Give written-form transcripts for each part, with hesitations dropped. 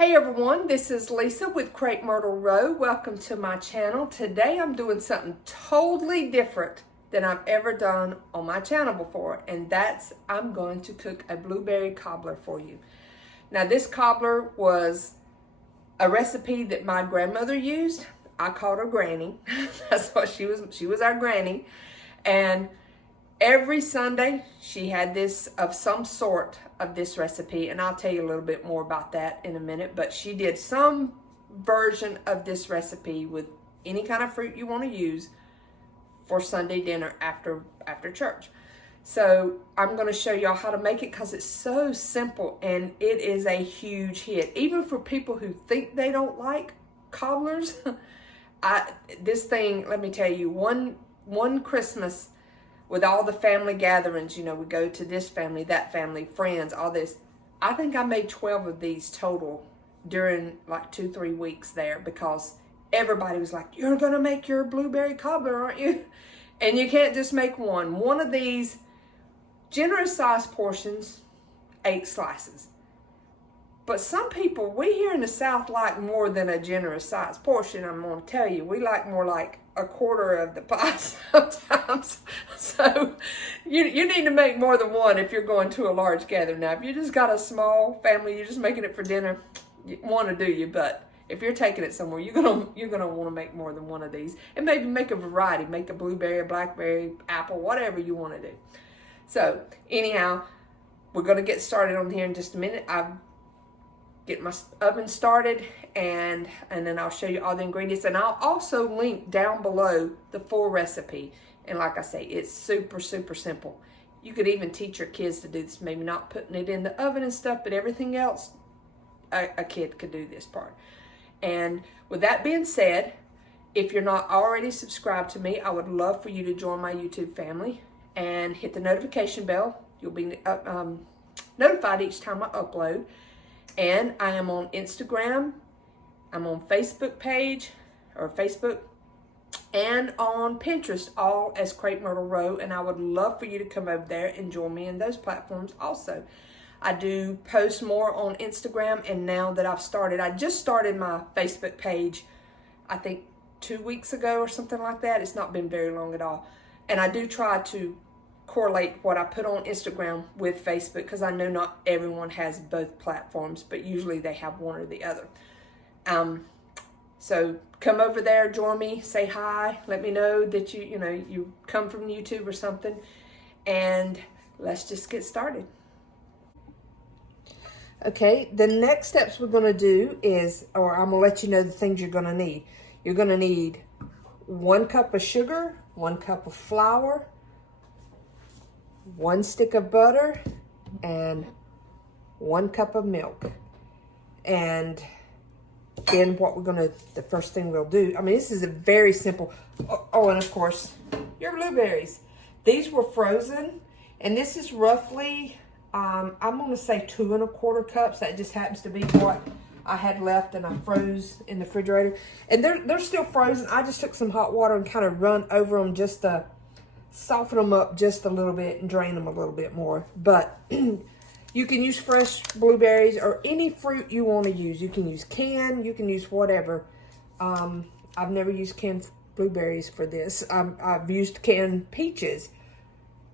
Hey everyone, this is Lisa with Crepe Myrtle Row. Welcome to my channel. Today I'm doing something totally different than I've ever done on my channel before, and that's I'm going to cook a blueberry cobbler for you. Now this cobbler was a recipe that my grandmother used. I called her Granny. That's what she was our granny. And every Sunday she had this of some sort of this recipe, and I'll tell you a little bit more about that in a minute, but she did some version of this recipe with any kind of fruit you want to use for Sunday dinner after church. So I'm going to show y'all how to make it because it's so simple and it is a huge hit. Even for people who think they don't like cobblers, this thing, let me tell you, one Christmas with all the family gatherings, you know, we go to this family, that family, friends, all this. I think I made 12 of these total during like 2-3 weeks there because everybody was like, you're gonna make your blueberry cobbler, aren't you? And you can't just make one. One of these generous sized portions, 8 slices. But some people, we here in the South like more than a generous sized portion, I'm gonna tell you. We like more like a quarter of the pie sometimes. So you need to make more than one if you're going to a large gathering. Now, if you just got a small family, you're just making it for dinner, you want to do you, but if you're taking it somewhere, you're gonna want to make more than one of these, and maybe make a variety, make a blueberry, a blackberry, apple, whatever you want to do. So anyhow, we're gonna get started on here in just a minute. I've get my oven started, and then I'll show you all the ingredients, and I'll also link down below the full recipe. And like I say, it's super simple. You could even teach your kids to do this, maybe not putting it in the oven and stuff, but everything else a kid could do this part. And with that being said, if you're not already subscribed to me, I would love for you to join my YouTube family and hit the notification bell. You'll be notified each time I upload. And I am on Instagram, I'm on Facebook and on Pinterest, all as Crepe Myrtle Row, and I would love for you to come over there and join me in those platforms also. I do post more on Instagram, and now that I just started my Facebook page, I think 2 weeks ago or something like that. It's not been very long at all. And I do try to correlate what I put on Instagram with Facebook, because I know not everyone has both platforms, but usually they have one or the other. So come over there, join me, say hi, let me know that you come from YouTube or something, and let's just get started. Okay, the next steps we're going to do is, or I'm going to let you know the things you're going to need. You're going to need 1 cup of sugar, 1 cup of flour, 1 stick of butter, and 1 cup of milk. And then the first thing we'll do, this is a very simple, and of course, your blueberries. These were frozen, and this is roughly, I'm going to say 2 1/4 cups. That just happens to be what I had left, and I froze in the refrigerator. And they're still frozen. I just took some hot water and kind of run over them just to soften them up just a little bit and drain them a little bit more. But you can use fresh blueberries or any fruit you want to use. You can use canned, you can use whatever. I've never used canned blueberries for this. I've used canned peaches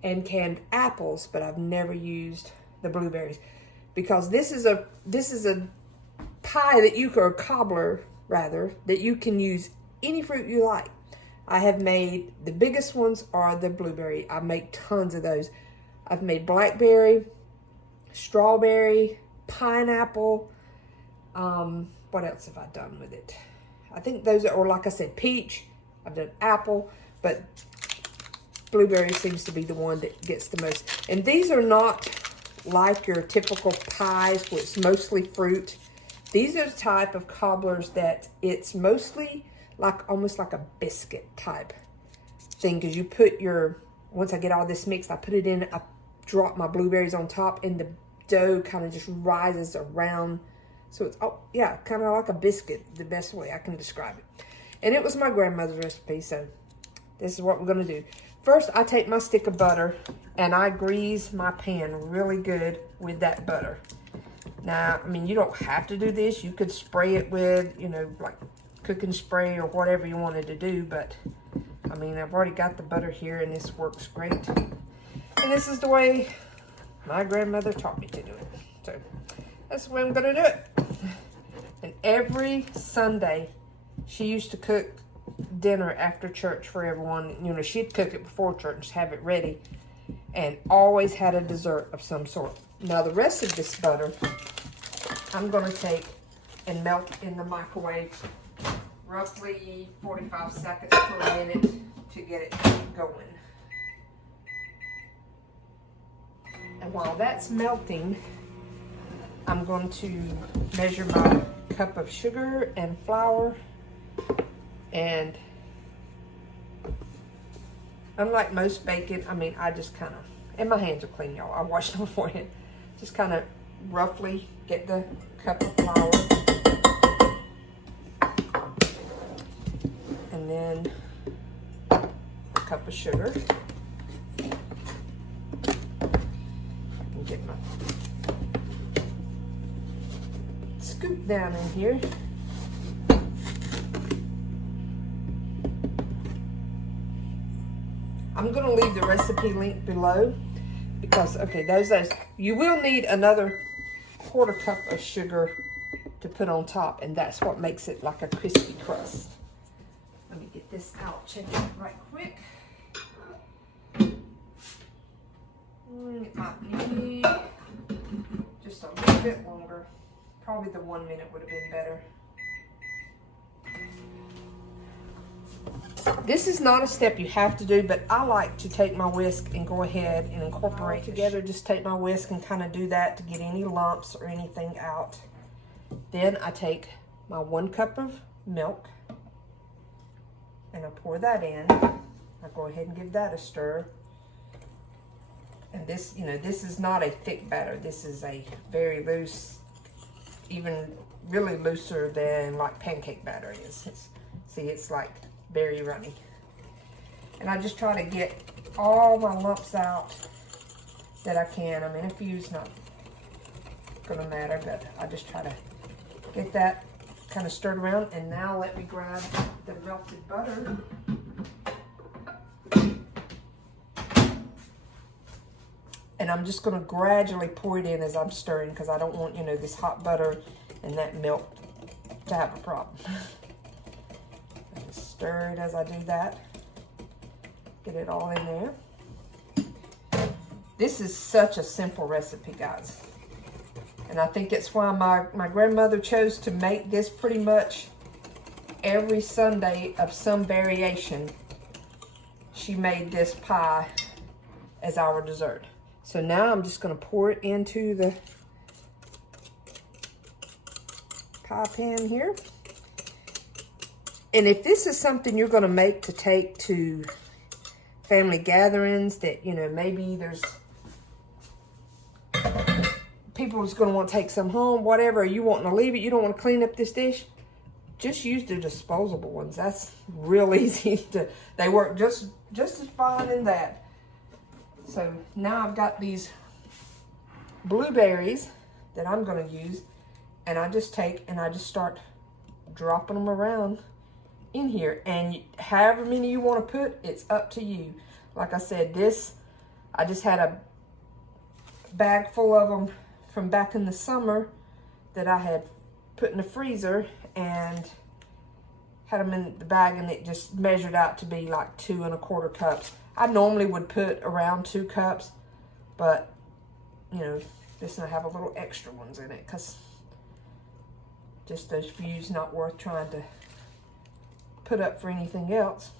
and canned apples, but I've never used the blueberries because this is a pie or cobbler rather, that you can use any fruit you like. I have made, the biggest ones are the blueberry. I make tons of those. I've made blackberry, strawberry, pineapple. What else have I done with it? I think those are, or like I said, peach. I've done apple, but blueberry seems to be the one that gets the most. And these are not like your typical pies where it's mostly fruit. These are the type of cobblers that it's mostly almost like a biscuit type thing, because you put once I get all this mixed, I put it in, I drop my blueberries on top, and the dough kind of just rises around. So it's, kind of like a biscuit, the best way I can describe it. And it was my grandmother's recipe, so this is what we're going to do. First, I take my stick of butter and I grease my pan really good with that butter. Now, I mean, you don't have to do this. You could spray it with, you know, like cooking spray or whatever you wanted to do. But, I mean, I've already got the butter here and this works great. And this is the way my grandmother taught me to do it. So, that's the way I'm going to do it. And every Sunday, she used to cook dinner after church for everyone. You know, she'd cook it before church, have it ready, and always had a dessert of some sort. Now, the rest of this butter, I'm going to take and melt in the microwave roughly 45 seconds to a minute to get it going. And while that's melting, I'm going to measure my cup of sugar and flour. And unlike most bacon, I mean, I just kind of, and my hands are clean, y'all. I washed them beforehand. Just kind of roughly get the cup of flour. And then a cup of sugar. I can get my scoop down in here. I'm going to leave the recipe link below because, okay, those, you will need another quarter cup of sugar to put on top, and that's what makes it like a crispy crust. Let me get this out, check it right quick. It might need just a little bit longer. Probably the 1 minute would have been better. This is not a step you have to do, but I like to take my whisk and go ahead and incorporate together. Just take my whisk and kind of do that to get any lumps or anything out. Then I take my 1 cup of milk and I pour that in. I go ahead and give that a stir. And this, you know, this is not a thick batter. This is a very loose, even really looser than like pancake batter is. See, it's like very runny. And I just try to get all my lumps out that I can. I mean, a few's not gonna matter, but I just try to get that kind of stirred around. And now let me grab the melted butter. And I'm just gonna gradually pour it in as I'm stirring because I don't want, you know, this hot butter and that milk to have a problem. Stir it as I do that. Get it all in there. This is such a simple recipe, guys. And I think it's why my grandmother chose to make this pretty much every Sunday of some variation. She made this pie as our dessert. So now I'm just going to pour it into the pie pan here. And if this is something you're going to make to take to family gatherings that, you know, maybe there's people who's going to want to take some home, whatever, you wanting to leave it, you don't want to clean up this dish, just use the disposable ones. That's real easy to, they work just as fine in that. So now I've got these blueberries that I'm going to use, and I just take and I just start dropping them around in here. And however many you want to put, it's up to you. Like I said, this, I just had a bag full of them from back in the summer that I had put in the freezer and had them in the bag, and it just measured out to be like 2 1/4 cups. I normally would put around 2 cups, but you know, this one I have a little extra ones in it because just those few's not worth trying to put up for anything else.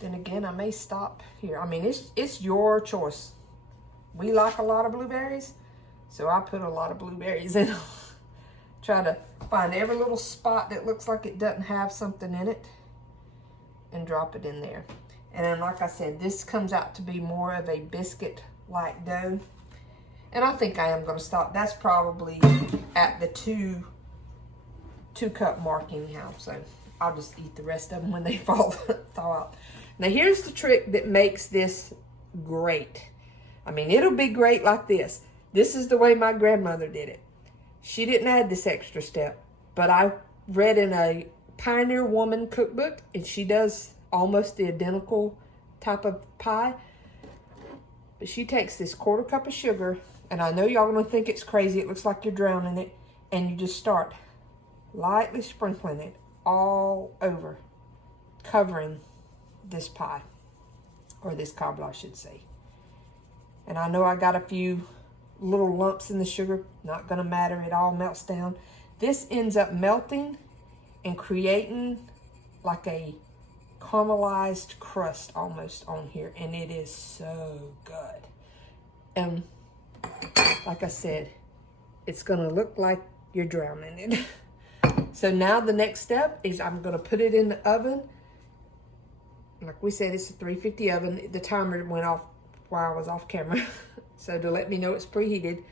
Then again, I may stop here. I mean, it's your choice. We like a lot of blueberries, so I put a lot of blueberries in. Try to find every little spot that looks like it doesn't have something in it and drop it in there. And then, like I said, this comes out to be more of a biscuit-like dough. And I think I am going to stop. That's probably at the 2 cup mark anyhow. So I'll just eat the rest of them when they thaw out. Now here's the trick that makes this great. I mean, it'll be great like this. This is the way my grandmother did it. She didn't add this extra step, but I read in a Pioneer Woman cookbook, and she does almost the identical type of pie. But she takes this 1/4 cup of sugar, and I know y'all gonna think it's crazy. It looks like you're drowning it, and you just start lightly sprinkling it all over, covering this pie, or this cobbler, I should say. And I know I got a few little lumps in the sugar, not gonna matter, it all melts down. This ends up melting and creating like a caramelized crust almost on here, and it is so good. And like I said, it's gonna look like you're drowning it. So now the next step is I'm gonna put it in the oven. Like we said, it's a 350 oven. The timer went off while I was off camera. So to let me know it's preheated,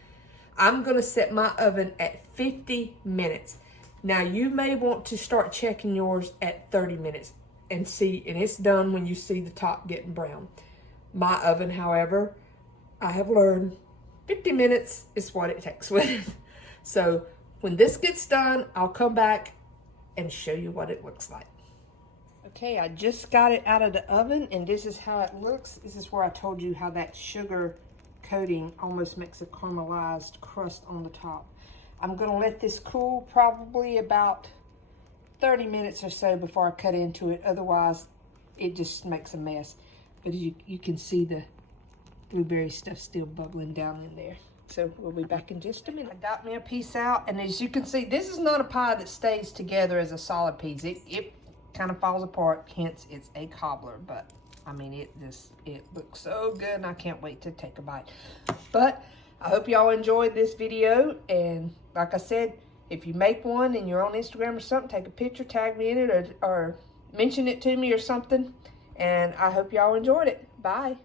I'm gonna set my oven at 50 minutes. Now you may want to start checking yours at 30 minutes and see, and it's done when you see the top getting brown. My oven, however, I have learned 50 minutes is what it takes with it. So when this gets done, I'll come back and show you what it looks like. Okay, I just got it out of the oven, and this is how it looks. This is where I told you how that sugar coating almost makes a caramelized crust on the top. I'm gonna let this cool probably about 30 minutes or so before I cut into it. Otherwise, it just makes a mess. But as you can see the blueberry stuff still bubbling down in there. So we'll be back in just a minute. I got me a piece out, and as you can see, this is not a pie that stays together as a solid piece. It kind of falls apart, hence it's a cobbler. But I mean, it looks so good, and I can't wait to take a bite. But I hope y'all enjoyed this video, and like I said, if you make one and you're on Instagram or something, take a picture, tag me in it, or mention it to me or something. And I hope y'all enjoyed it. Bye.